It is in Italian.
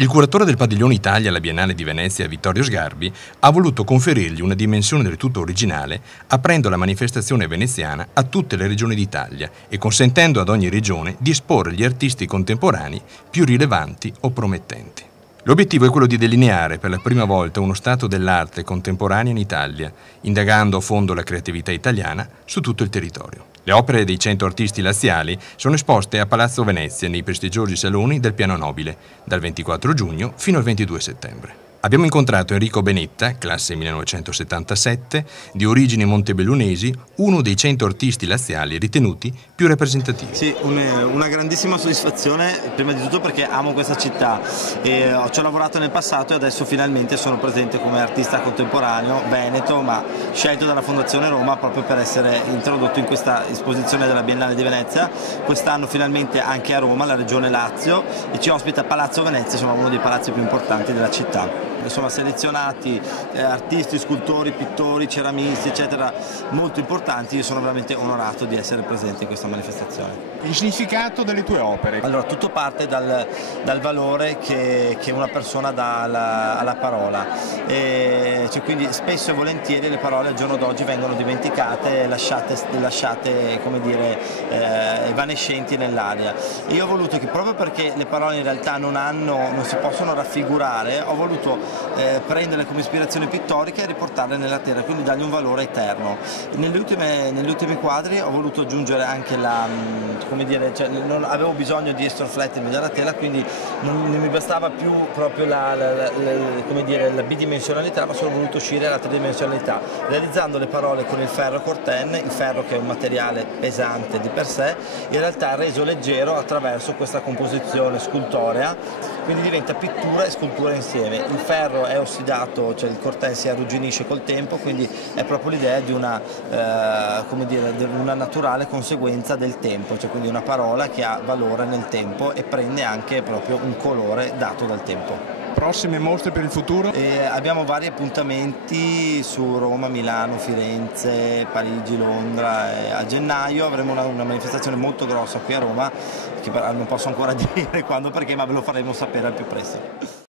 Il curatore del Padiglione Italia alla Biennale di Venezia, Vittorio Sgarbi, ha voluto conferirgli una dimensione del tutto originale, aprendo la manifestazione veneziana a tutte le regioni d'Italia e consentendo ad ogni regione di esporre gli artisti contemporanei più rilevanti o promettenti. L'obiettivo è quello di delineare per la prima volta uno stato dell'arte contemporanea in Italia, indagando a fondo la creatività italiana su tutto il territorio. Le opere dei 100 artisti laziali sono esposte a Palazzo Venezia nei prestigiosi saloni del Piano Nobile, dal 24 giugno fino al 22 settembre. Abbiamo incontrato Enrico Benetta, classe 1977, di origini montebellunesi, uno dei 100 artisti laziali ritenuti più rappresentativi. Sì, una grandissima soddisfazione, prima di tutto perché amo questa città e ci ho lavorato nel passato e adesso finalmente sono presente come artista contemporaneo veneto, ma scelto dalla Fondazione Roma proprio per essere introdotto in questa esposizione della Biennale di Venezia. Quest'anno finalmente anche a Roma, la regione Lazio, e ci ospita Palazzo Venezia, insomma uno dei palazzi più importanti della città. Sono selezionati artisti, scultori, pittori, ceramisti, eccetera, molto importanti. Io sono veramente onorato di essere presente in questa manifestazione. Il significato delle tue opere? Allora, tutto parte dal valore che una persona dà alla parola. Quindi spesso e volentieri le parole al giorno d'oggi vengono dimenticate, lasciate come dire, evanescenti nell'aria. Io ho voluto che, proprio perché le parole in realtà non si possono raffigurare, ho voluto prenderle come ispirazione pittorica e riportarle nella terra, quindi dargli un valore eterno. Negli ultimi quadri ho voluto aggiungere anche non avevo bisogno di estroflettermi dalla tela, quindi non mi bastava più proprio la bidimensionalità, ma sono voluto uscire alla tridimensionalità, realizzando le parole con il ferro Corten, il ferro che è un materiale pesante di per sé, in realtà reso leggero attraverso questa composizione scultorea, quindi diventa pittura e scultura insieme. Il ferro è ossidato, cioè il Corten si arrugginisce col tempo, quindi è proprio l'idea di una naturale conseguenza del tempo, cioè quindi una parola che ha valore nel tempo e prende anche proprio un colore dato dal tempo. Prossime mostre per il futuro? Abbiamo vari appuntamenti su Roma, Milano, Firenze, Parigi, Londra. A gennaio avremo una manifestazione molto grossa qui a Roma, che non posso ancora dire quando, perché, ma ve lo faremo sapere al più presto.